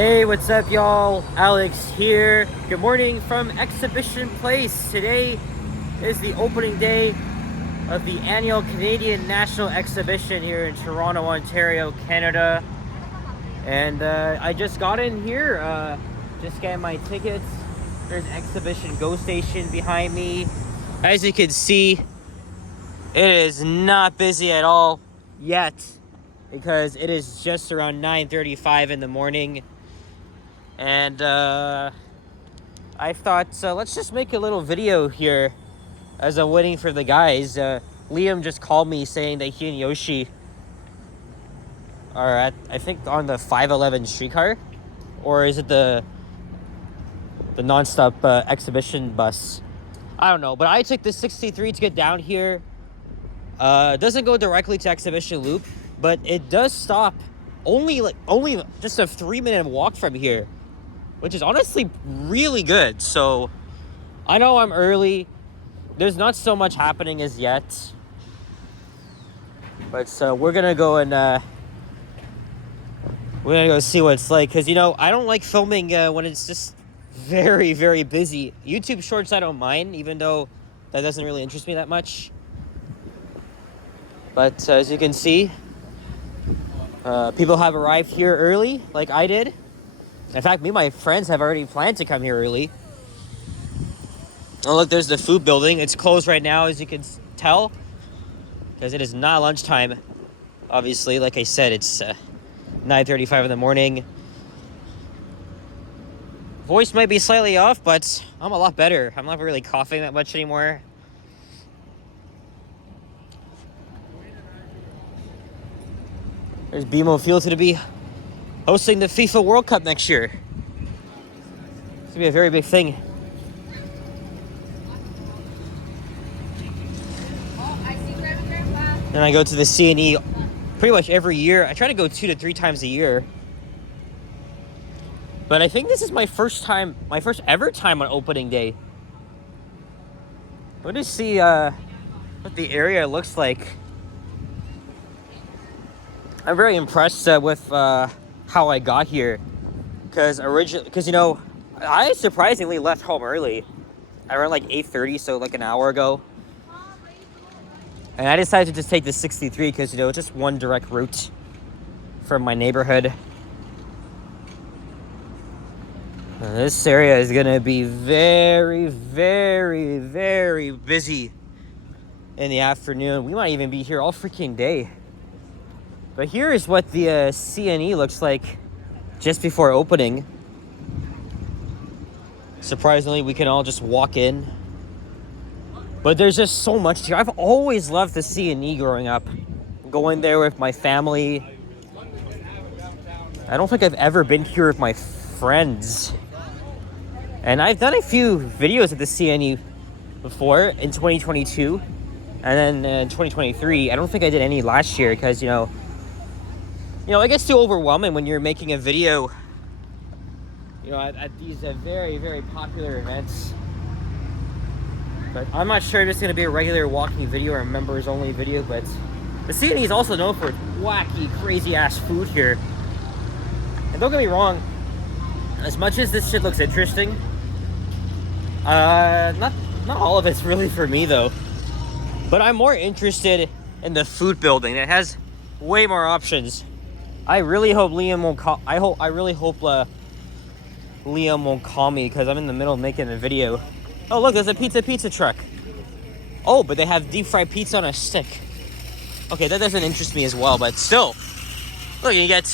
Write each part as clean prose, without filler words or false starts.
Hey, what's up, y'all? Alex here. Good morning from Exhibition Place. Today is the opening day of the annual Canadian National Exhibition here in Toronto, Ontario, Canada. And I just got in here, just scanned my tickets. There's Exhibition Go Station behind me. As you can see, it is not busy at all yet because it is just around 9:35 in the morning. And I thought, let's just make a little video here as I'm waiting for the guys. Liam just called me saying that he and Yoshi are at, I think, on the 511 streetcar, or is it the nonstop exhibition bus? I don't know, but I took the 63 to get down here. It doesn't go directly to Exhibition Loop, but it does stop only just a 3-minute walk from here, which is honestly really good. So I know I'm early. There's not so much happening as yet, but we're gonna go and we're gonna go see what it's like, because I don't like filming when it's just very, very busy. YouTube Shorts I don't mind, even though that doesn't really interest me that much. But as you can see, people have arrived here early, like I did. In fact, me and my friends have already planned to come here early. Oh, look, there's the food building. It's closed right now, as you can tell, because it is not lunchtime. Obviously, like I said, it's 9:35 in the morning. Voice might be slightly off, but I'm a lot better. I'm not really coughing that much anymore. There's BMO Field to be hosting the FIFA World Cup next year. It's gonna be a very big thing. Then I go to the CNE pretty much every year. I try to go 2 to 3 times a year. But I think this is my first ever time on opening day. Let me see what the area looks like. I'm very impressed with how I got here, because I surprisingly left home early, around like 8:30, so like an hour ago. And I decided to just take the 63 because it's just one direct route from my neighborhood. This area is gonna be very, very, very busy in the afternoon. We might even be here all freaking day. But here is what the CNE looks like just before opening. Surprisingly, we can all just walk in. But there's just so much here. I've always loved the CNE growing up, going there with my family. I don't think I've ever been here with my friends. And I've done a few videos at the CNE before in 2022. And then in 2023, I don't think I did any last year because, it gets too overwhelming when you're making a video, at these very, very popular events. But I'm not sure if it's going to be a regular walking video or a members only video, but the CNE is also known for wacky, crazy ass food here. And don't get me wrong, as much as this shit looks interesting, not all of it's really for me though. But I'm more interested in the food building. It has way more options. I really hope Liam won't call. I really hope Liam won't call me because I'm in the middle of making a video. Oh, look, there's a pizza truck. Oh, but they have deep fried pizza on a stick. Okay, that doesn't interest me as well, but still. Look, you get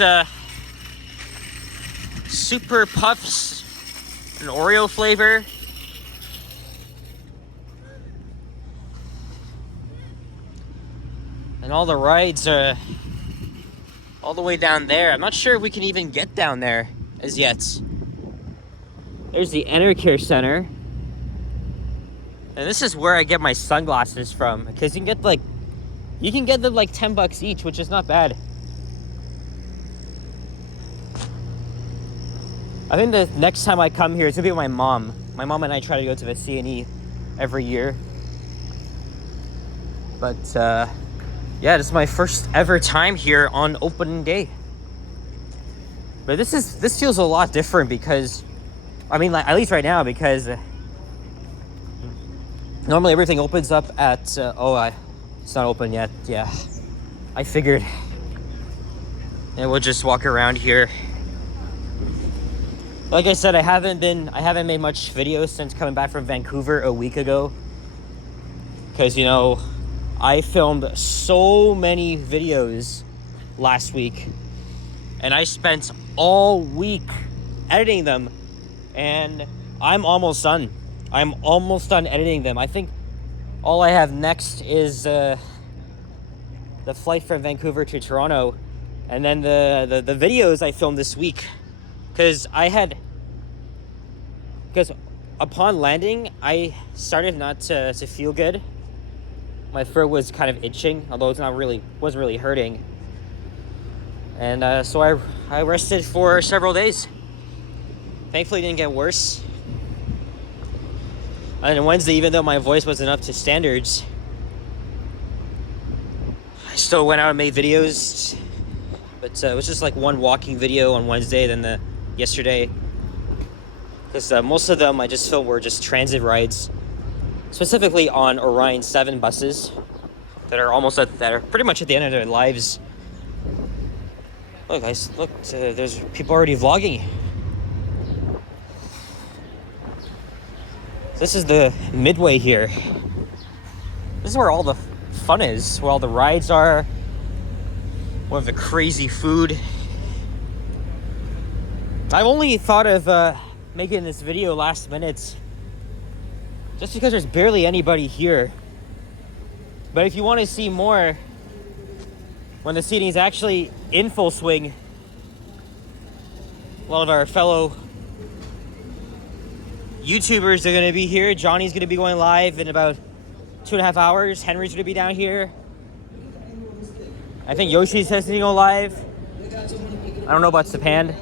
Super Puffs, an Oreo flavor. And all the rides are all the way down there. I'm not sure if we can even get down there as yet. There's the Enercare Center. And this is where I get my sunglasses from, because you can get them like $10 each, which is not bad. I think the next time I come here, it's gonna be with my mom. My mom and I try to go to the CNE every year. But yeah, this is my first ever time here on opening day. But this feels a lot different because, I mean, like, at least right now, because normally everything opens up at it's not open yet. Yeah, I figured. And we'll just walk around here. Like I said, I haven't made much videos since coming back from Vancouver a week ago. Because, you know, I filmed so many videos last week. And I spent all week editing them. And I'm almost done. I'm almost done editing them. I think all I have next is the flight from Vancouver to Toronto. And then the videos I filmed this week. Because upon landing, I started not to feel good. My throat was kind of itching, although wasn't really hurting. And so I rested for several days. Thankfully, it didn't get worse. And on Wednesday, even though my voice wasn't up to standards, I still went out and made videos. But it was just like one walking video on Wednesday, then yesterday. Because most of them I just filmed were just transit rides, specifically on Orion 7 buses that are pretty much at the end of their lives. Look, guys, look, there's people already vlogging. This is the midway here. This is where all the fun is, where all the rides are, where the crazy food. I've only thought of making this video last minute just because there's barely anybody here. But if you want to see more when the seating is actually in full swing, a lot of our fellow YouTubers are going to be here. Johnny's going to be going live in about 2.5 hours. Henry's going to be down here. I think Yoshi's testing to go live. I don't know about Sapan.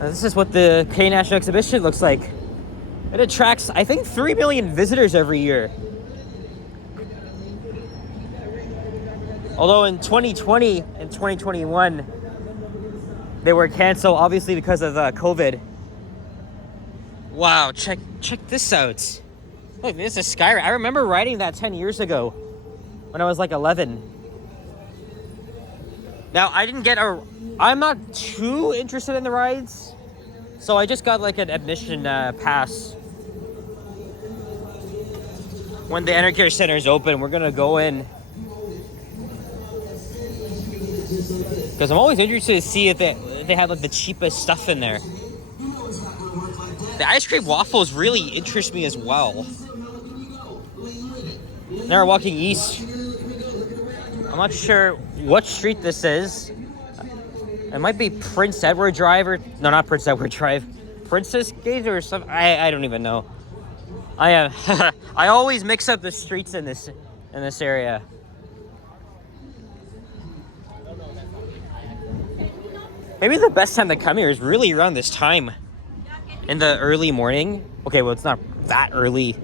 This is what the Canadian National Exhibition looks like. It attracts, I think, 3 million visitors every year. Although in 2020 and 2021, they were canceled, obviously because of COVID. Wow, check this out. Look, this is Sky. I remember riding that 10 years ago when I was like 11. Now, I'm not too interested in the rides, so I just got like an admission pass. When the Enercare Center is open, we're gonna go in. Because I'm always interested to see if they have like the cheapest stuff in there. The ice cream waffles really interest me as well. Now we're walking east. I'm not sure what street this is. It might be Prince Edward Drive or... No, not Prince Edward Drive. Princess Gate or something. I don't even know. I always mix up the streets in this area. Maybe the best time to come here is really around this time. In the early morning. Okay, well, it's not that early,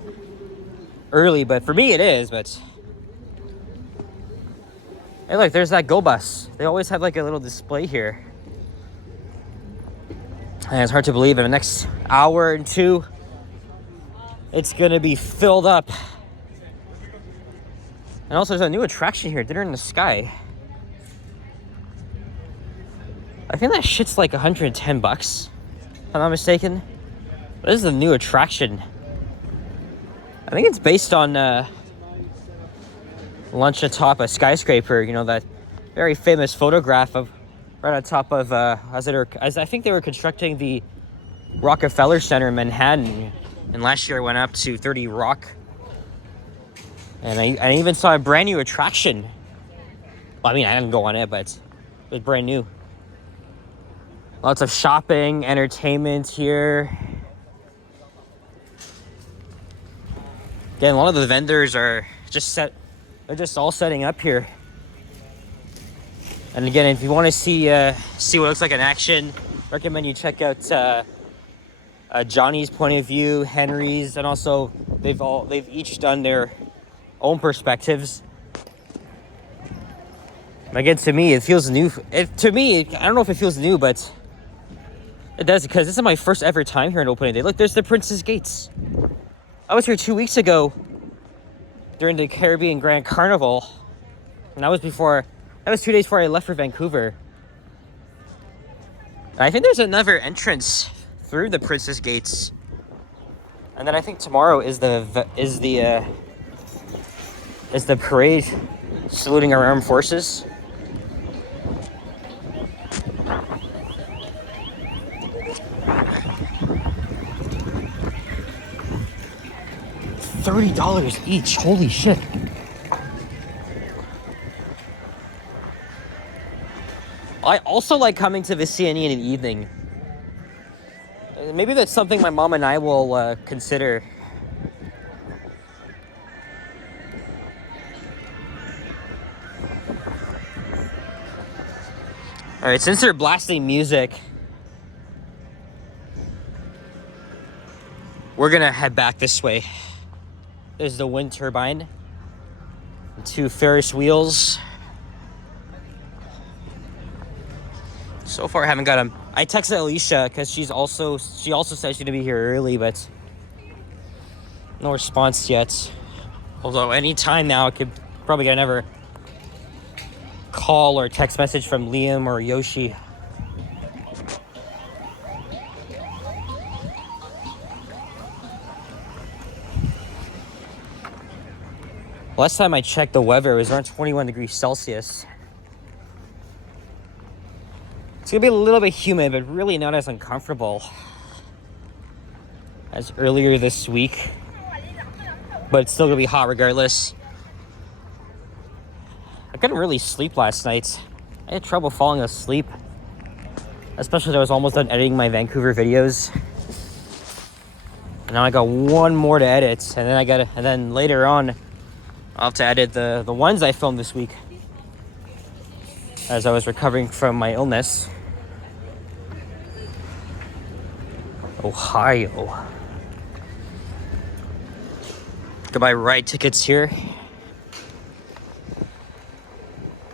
but for me it is, but... Hey, look, there's that Go Bus. They always have like a little display here. And it's hard to believe in the next hour and two, it's gonna be filled up. And also there's a new attraction here, Dinner in the Sky. I think that shit's like $110, if I'm not mistaken. This is a new attraction. I think it's based on lunch atop a skyscraper, you know, that very famous photograph of right on top of as I think they were constructing the Rockefeller Center in Manhattan, and last year I went up to 30 Rock, and I even saw a brand new attraction. Well, I mean, I didn't go on it, but it was brand new. Lots of shopping, entertainment here. Again, a lot of the vendors are they're just all setting up here. And again, if you want to see what it looks like in action, recommend you check out Johnny's point of view, Henry's, and also they've each done their own perspectives. Again, to me, it feels new. To me, I don't know if it feels new, but it does, because this is my first ever time here on opening day. Look, there's the Princess Gates. I was here 2 weeks ago during the Caribbean Grand Carnival, and that was 2 days before I left for Vancouver. And I think there's another entrance through the Princess Gates, and then I think tomorrow is the parade saluting our armed forces. $30 each, holy shit. I also like coming to the CNE in an evening. Maybe that's something my mom and I will consider. Alright, since they're blasting music, we're gonna head back this way. There's the wind turbine, 2 Ferris wheels. So far I haven't got them. I texted Alicia because she also said she'd be here early, but no response yet. Although any time now I could probably get another call or text message from Liam or Yoshi. Last time I checked the weather, it was around 21 degrees Celsius. It's gonna be a little bit humid, but really not as uncomfortable as earlier this week. But it's still gonna be hot regardless. I couldn't really sleep last night. I had trouble falling asleep, especially as I was almost done editing my Vancouver videos. And now I got one more to edit, and then later on, I'll have to edit the ones I filmed this week as I was recovering from my illness. Ohio. Goodbye ride tickets here.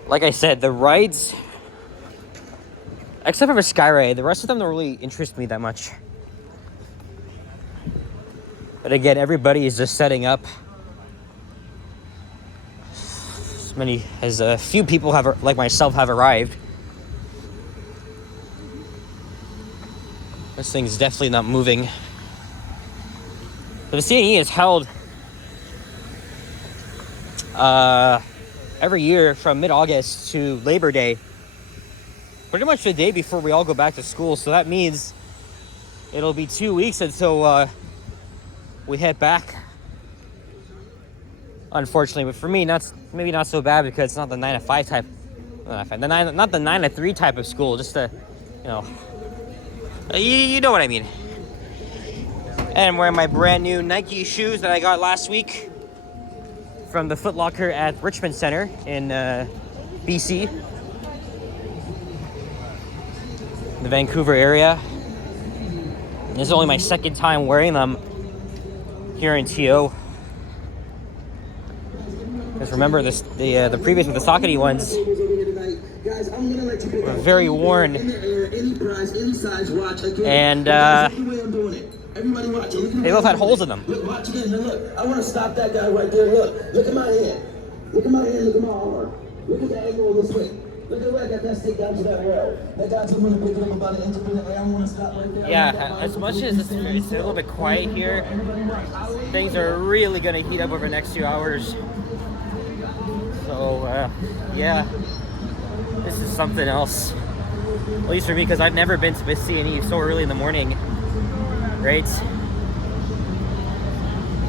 Like I said, the rides, except for Skyride, the rest of them don't really interest me that much. But again, everybody is just setting up. As a few people like myself have arrived. This thing's definitely not moving. But the CNE is held every year from mid-August to Labor Day. Pretty much the day before we all go back to school. So that means it'll be 2 weeks until we head back. Unfortunately, but for me, maybe not so bad because it's not the 9 to 5 type. Not the 9 to 3 type of school. Just the, you know what I mean. And I'm wearing my brand new Nike shoes that I got last week from the Foot Locker at Richmond Center in BC, the Vancouver area. This is only my second time wearing them here in TO. Because remember, the previous with the Saucony ones were very worn, and they both had holes in them. Look, watch again. Look, I want to stop that guy right there. Look at my hand. Look at my hand. Look at my arm. Look at the angle of this way. Look at where I got that stick down to that rail. That guy told me to pick it up about an inch of it. I want to stop right there. Yeah, as much as it's a little bit quiet here, things are really going to heat up over the next few hours. So, yeah, this is something else. At least for me, because I've never been to the CNE so early in the morning, right?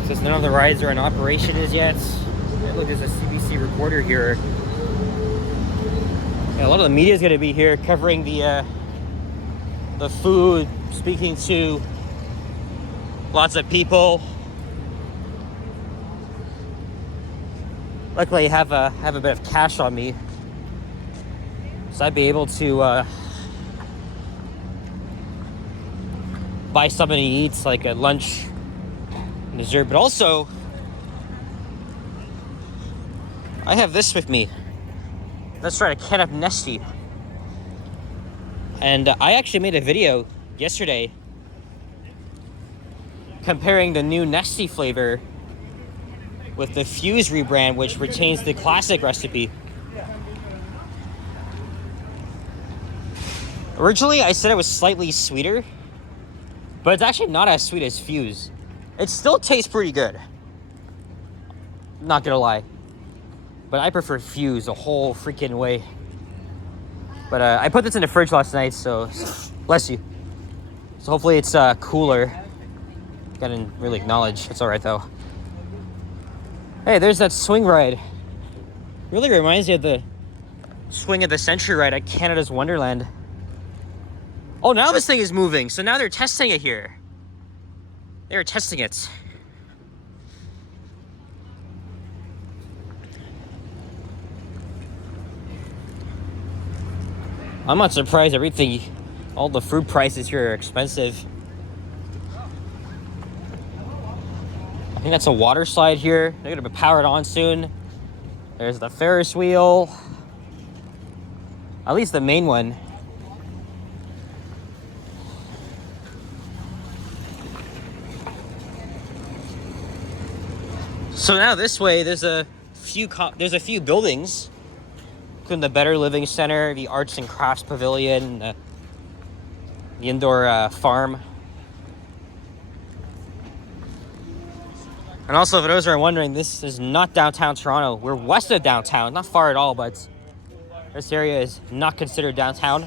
Since none of the rides are in operation as yet. Look, there's a CBC reporter here. Yeah, a lot of the media is going to be here covering the food, speaking to lots of people. Luckily, I have a bit of cash on me, so I'd be able to buy something to eat, like a lunch, and dessert. But also, I have this with me. Let's try a can of Nestea. And I actually made a video yesterday comparing the new Nestea flavor with the Fuse rebrand, which retains the classic recipe. Originally, I said it was slightly sweeter, but it's actually not as sweet as Fuse. It still tastes pretty good. Not gonna lie. But I prefer Fuse a whole freaking way. But I put this in the fridge last night, so bless you. So hopefully it's cooler. Gotta really acknowledge. It's alright though. Hey, there's that swing ride. Really reminds me of the swing of the century ride at Canada's Wonderland. Oh, now this thing is moving. So now they're testing it here. They're testing it. I'm not surprised all the food prices here are expensive. I think that's a water slide here. They're gonna be powered on soon. There's the Ferris wheel. At least the main one. So now this way, there's a few buildings, including the Better Living Center, the Arts and Crafts Pavilion, the indoor farm. And also, for those who are wondering, this is not downtown Toronto. We're west of downtown, not far at all, but this area is not considered downtown.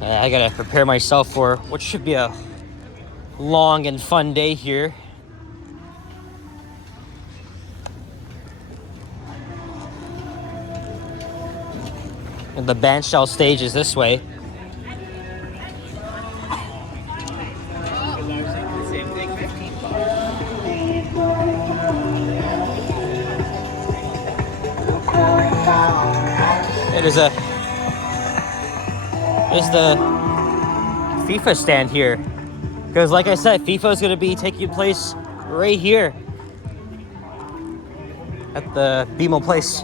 I gotta prepare myself for what should be a long and fun day here. And the bandshell stage is this way. There's the FIFA stand here. Because like I said, FIFA is going to be taking place right here at the BMO Place.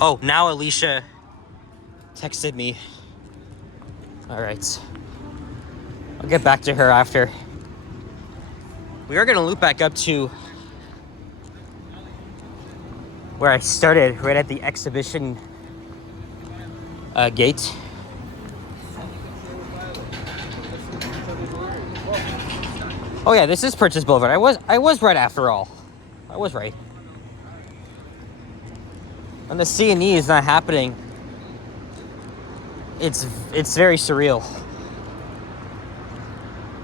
Oh, now Alicia texted me. All right. I'll get back to her after. We are going to loop back up to where I started, right at the exhibition gate. Oh yeah, this is Purchase Boulevard. I was right after all. I was right. When the C&E is not happening, it's very surreal.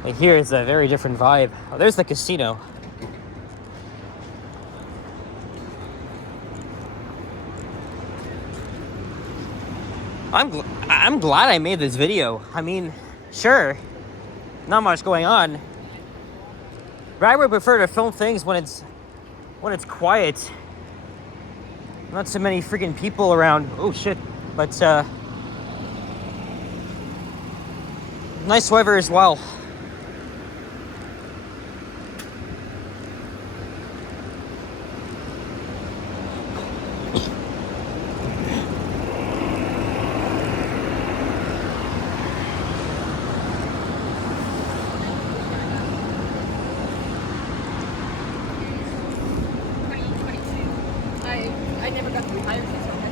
Like here is a very different vibe. Oh, there's the casino. I'm glad I made this video. I mean, sure, not much going on, but I would prefer to film things when it's quiet. Not so many freaking people around. Oh shit! But nice weather as well.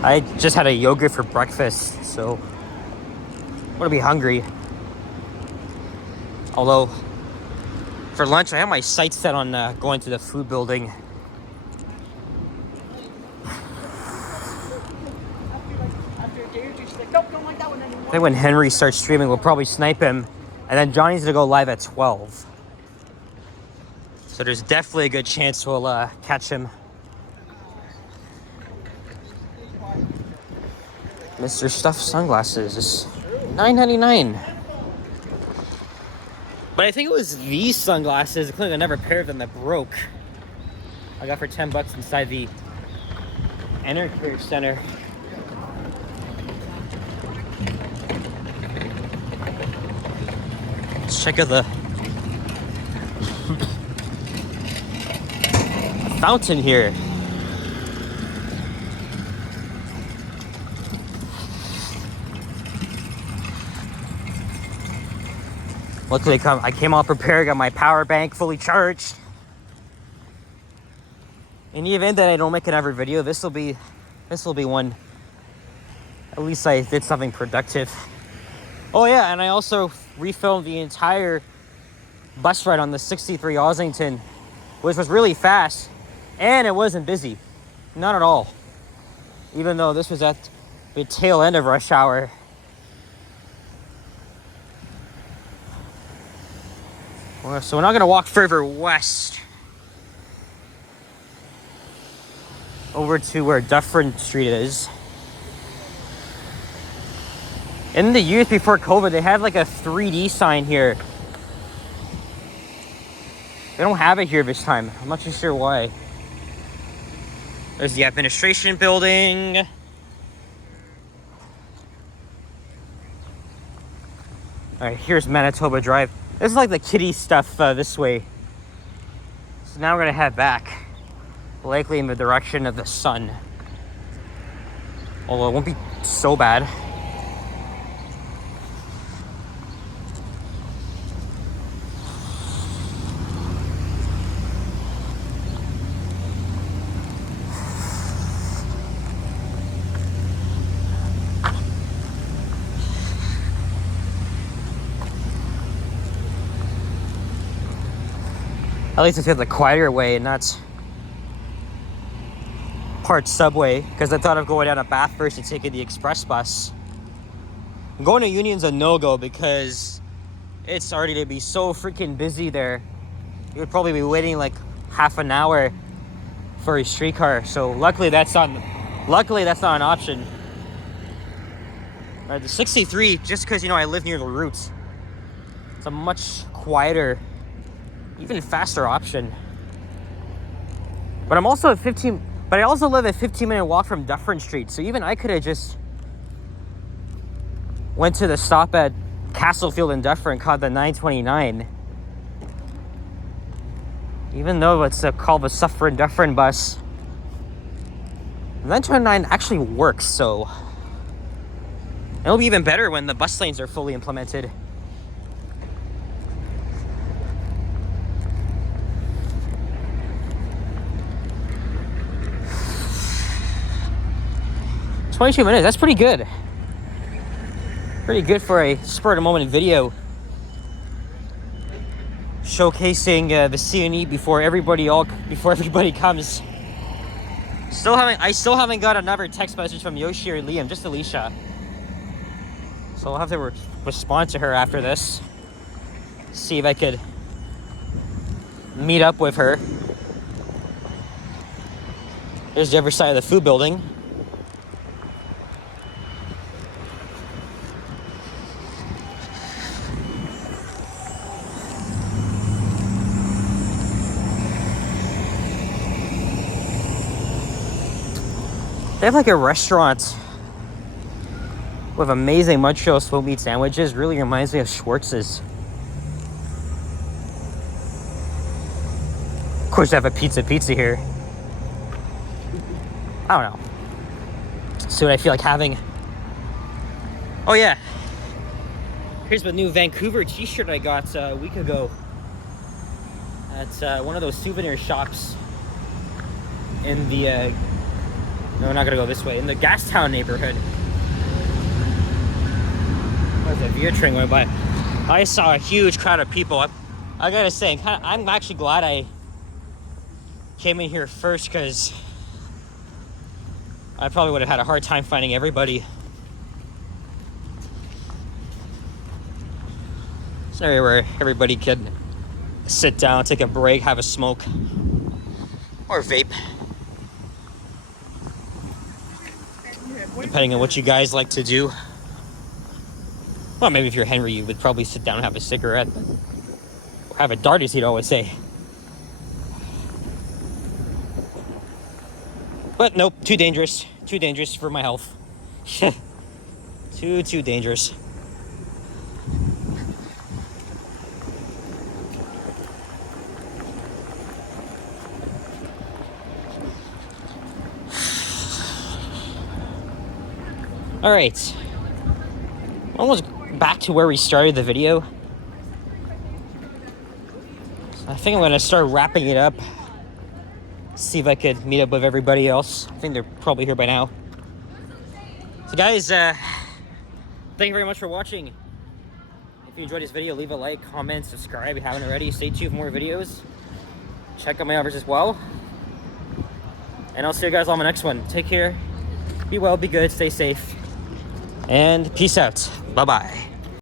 I just had a yogurt for breakfast, so I'm gonna be hungry. Although, for lunch, I have my sights set on going to the food building. I think when Henry starts streaming, we'll probably snipe him, and then Johnny's gonna go live at 12. So there's definitely a good chance we'll catch him. Mr. Stuff sunglasses is $9.99. But I think it was these sunglasses, including another pair of them that broke. I got for $10 inside the Energy Center. Check out the fountain here. Luckily, I came all prepared, got my power bank fully charged. In the event that I don't make another video, this will be one. At least I did something productive. Oh yeah, and I also refilmed the entire bus ride on the 63 Ossington, which was really fast, and it wasn't busy, not at all. Even though this was at the tail end of rush hour. So we're not gonna walk further west over to where Dufferin Street is. In the years before COVID, they had like a 3D sign here. They don't have it here this time. I'm not too sure why. There's the administration building. All right, here's Manitoba Drive. This is like the kiddie stuff this way. So now we're gonna head back, likely in the direction of the sun. Although it won't be so bad. At least it's the quieter way and not part subway, because I thought of going down to Bathurst and taking the express bus. Going to Union's a no-go because it's already to be so freaking busy there. You would probably be waiting like half an hour for a streetcar. So luckily that's not an option. The 63, just because I live near the route, it's a much quieter, even faster option. But I also live a 15-minute walk from Dufferin Street, so even I could have just went to the stop at Castlefield and Dufferin, caught the 929. Even though it's called the Suffering Dufferin bus, the 929 actually works, so it'll be even better when the bus lanes are fully implemented. It's 22 minutes, that's pretty good. Pretty good for a spur-of-the-moment video showcasing the CNE before everybody comes. I still haven't got another text message from Yoshi or Liam, just Alicia. So I'll have to respond to her after this. See if I could meet up with her. There's the other side of the food building. They have like a restaurant with amazing Montreal smoked meat sandwiches. Really reminds me of Schwartz's. Of course, they have a pizza here. I don't know. See what I feel like having. Oh yeah. Here's the new Vancouver t-shirt I got a week ago at one of those souvenir shops in the no, we're not gonna go this way. In the Gastown neighborhood. There's a Via train going by. I saw a huge crowd of people. I gotta say, I'm actually glad I came in here first, because I probably would have had a hard time finding everybody. It's an area where everybody could sit down, take a break, have a smoke, or vape. Depending on what you guys like to do. Well, maybe if you're Henry, you would probably sit down and have a cigarette. Or have a dart, as he'd always say. But nope, too dangerous. Too dangerous for my health. too dangerous. All right, almost back to where we started the video. So I think I'm gonna start wrapping it up. See if I could meet up with everybody else. I think they're probably here by now. So guys, thank you very much for watching. If you enjoyed this video, leave a like, comment, subscribe if you haven't already. Stay tuned for more videos. Check out my others as well. And I'll see you guys on the next one. Take care. Be well, be good, stay safe. And peace out. Bye-bye.